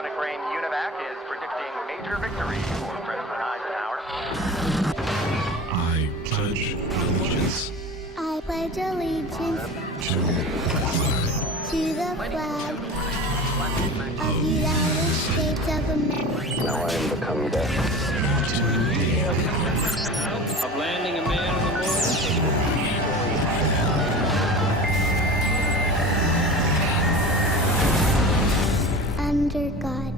electronic brain UNIVAC is predicting major victory for President Eisenhower. I pledge allegiance. I pledge allegiance to the flag of the United States of America. Now I am become death. Of landing a man on the moon. Under God.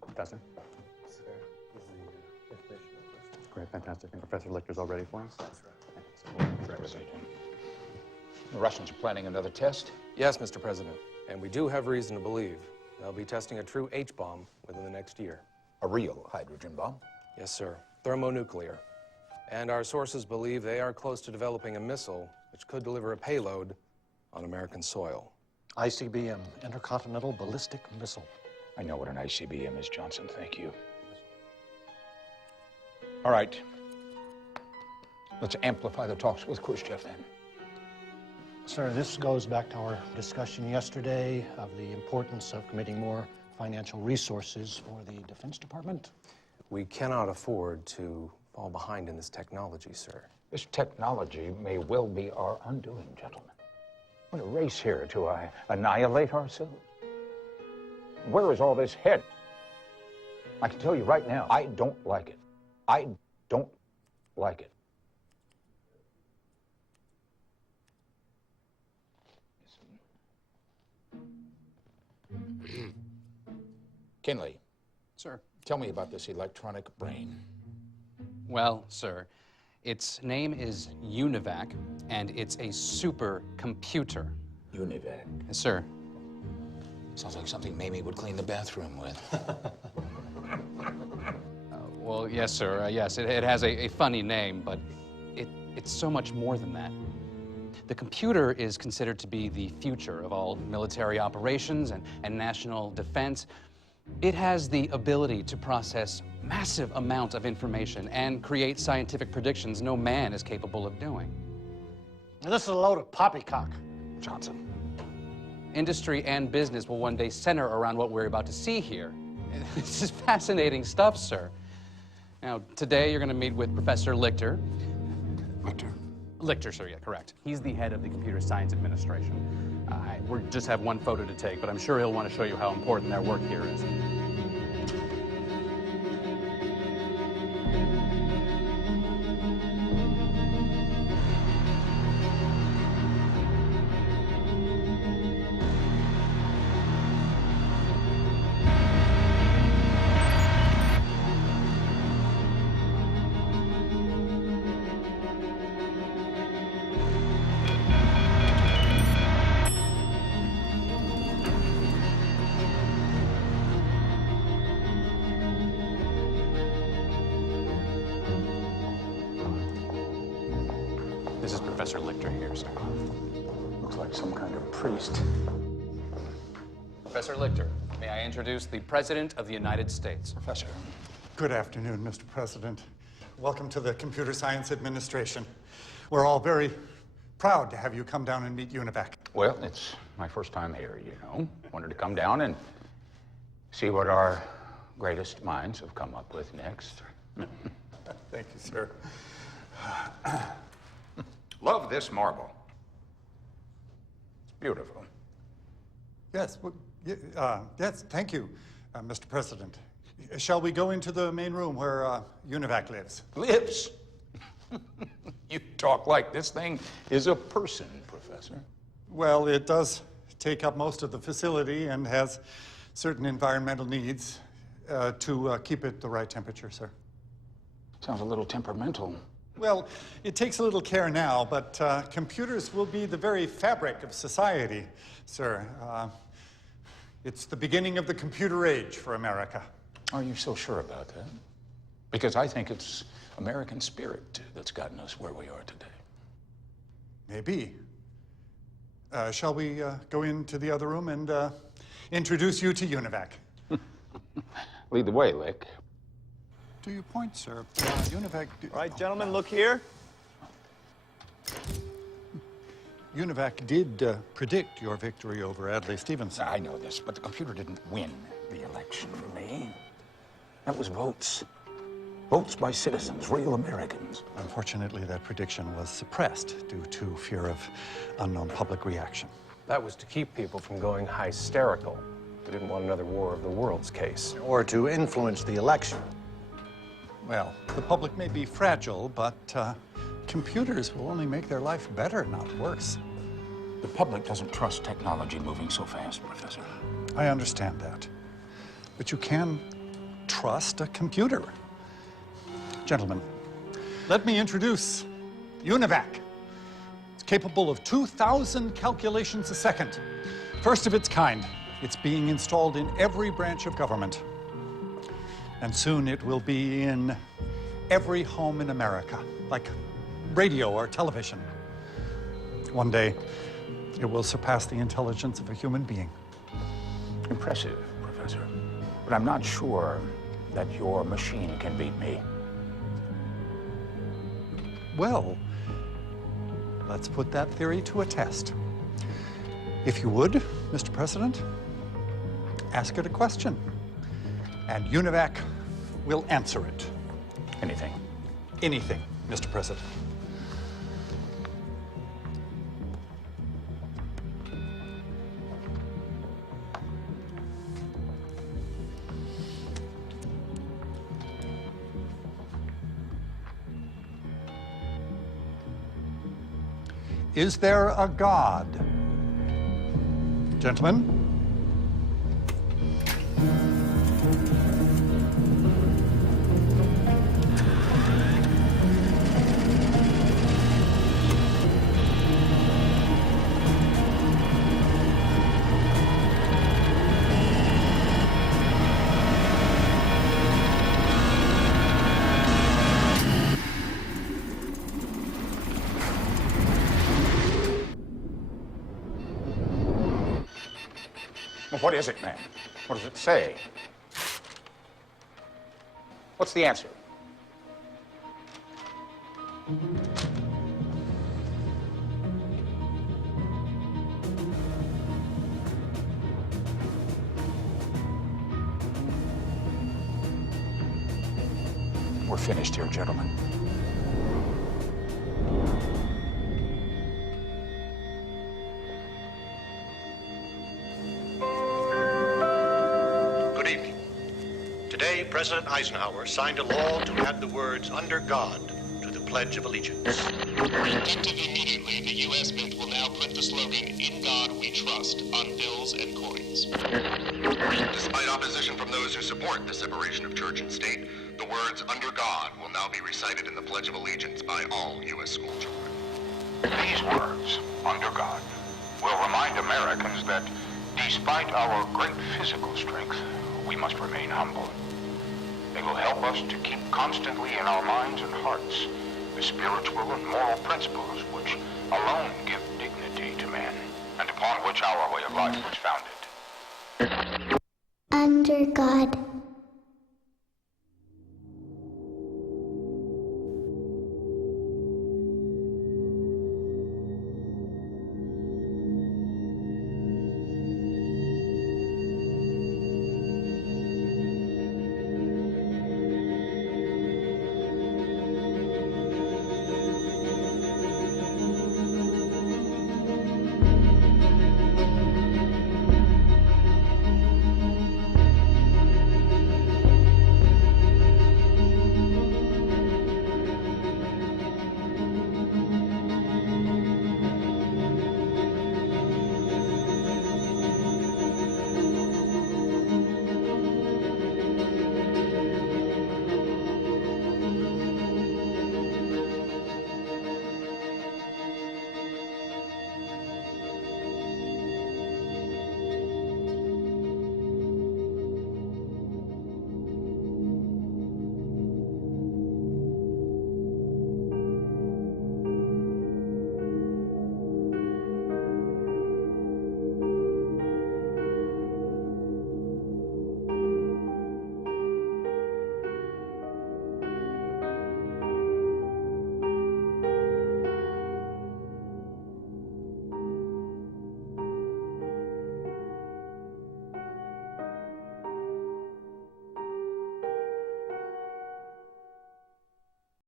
Professor? Sir, is the information requested? Great, fantastic. And Professor Lichter's all ready for us? That's right. The Russians are planning another test? Yes, Mr. President. And we do have reason to believe they'll be testing a true H-bomb within the next year. A real hydrogen bomb? Yes, sir. Thermonuclear. And our sources believe they are close to developing a missile which could deliver a payload on American soil. ICBM, Intercontinental Ballistic Missile. I know what an ICBM is, Johnson. Thank you. All right. Let's amplify the talks with Khrushchev then. Sir, this goes back to our discussion yesterday of the importance of committing more financial resources for the Defense Department. We cannot afford to fall behind in this technology, sir. This technology may well be our undoing, gentlemen. We're in a race here to annihilate ourselves. Where is all this headed? I can tell you right now, I don't like it. I don't like it. Kinley. Sir. Tell me about this electronic brain. Well, sir, its name is UNIVAC, and it's a supercomputer. UNIVAC? Yes, sir. Sounds like something Mamie would clean the bathroom with. Well, yes, sir. Yes, it has a funny name, but it's so much more than that. The computer is considered to be the future of all military operations and national defense. It has the ability to process massive amounts of information and create scientific predictions no man is capable of doing. Now, this is a load of poppycock. Johnson. Industry and business will one day center around what we're about to see here. This is fascinating stuff, sir. Now, today you're going to meet with Professor Lichter. Lichter? Lichter, sir, yeah, correct. He's the head of the Computer Science Administration. We just have one photo to take, but I'm sure he'll want to show you how important their work here is. This is Professor Lichter here, sir. Looks like some kind of priest. Professor Lichter, may I introduce the President of the United States? Professor. Good afternoon, Mr. President. Welcome to the Computer Science Administration. We're all very proud to have you come down and meet UNIVAC. Well, it's my first time here, you know. Wanted to come down and see what our greatest minds have come up with next. Thank you, sir. Love this marble. It's beautiful. Yes, yes, thank you, Mr. President. Shall we go into the main room where UNIVAC lives? Lives? You talk like this thing is a person, Professor. Well, it does take up most of the facility and has certain environmental needs to keep it the right temperature, sir. Sounds a little temperamental. Well, it takes a little care now, but computers will be the very fabric of society, sir. It's the beginning of the computer age for America. Are you so sure about that? Because I think it's American spirit that's gotten us where we are today. Maybe. Shall we go into the other room and introduce you to UNIVAC? Lead the way, Lick. To your point, sir, UNIVAC... All right, gentlemen, look here. UNIVAC did predict your victory over Adlai Stevenson. I know this, but the computer didn't win the election for me. That was votes. Votes by citizens, real Americans. Unfortunately, that prediction was suppressed due to fear of unknown public reaction. That was to keep people from going hysterical. They didn't want another War of the Worlds case. Or to influence the election. Well, the public may be fragile, but computers will only make their life better, not worse. The public doesn't trust technology moving so fast, Professor. I understand that. But you can trust a computer. Gentlemen, let me introduce UNIVAC. It's capable of 2,000 calculations a second. First of its kind. It's being installed in every branch of government. And soon it will be in every home in America, like radio or television. One day, it will surpass the intelligence of a human being. Impressive, Professor. But I'm not sure that your machine can beat me. Well, let's put that theory to a test. If you would, Mr. President, ask it a question, and UNIVAC will answer it. Anything. Anything, Mr. President. Is there a God? Gentlemen? Well, what is it, man? What does it say? What's the answer? We're finished here, gentlemen. Today, President Eisenhower signed a law to add the words "under God" to the Pledge of Allegiance. Effective immediately, the U.S. Mint will now print the slogan, "In God We Trust," on bills and coins. Despite opposition from those who support the separation of church and state, the words "under God" will now be recited in the Pledge of Allegiance by all U.S. school children. These words, "under God," will remind Americans that despite our great physical strength, we must remain humble. They will help us to keep constantly in our minds and hearts the spiritual and moral principles which alone give dignity to man, and upon which our way of life was founded. Under God.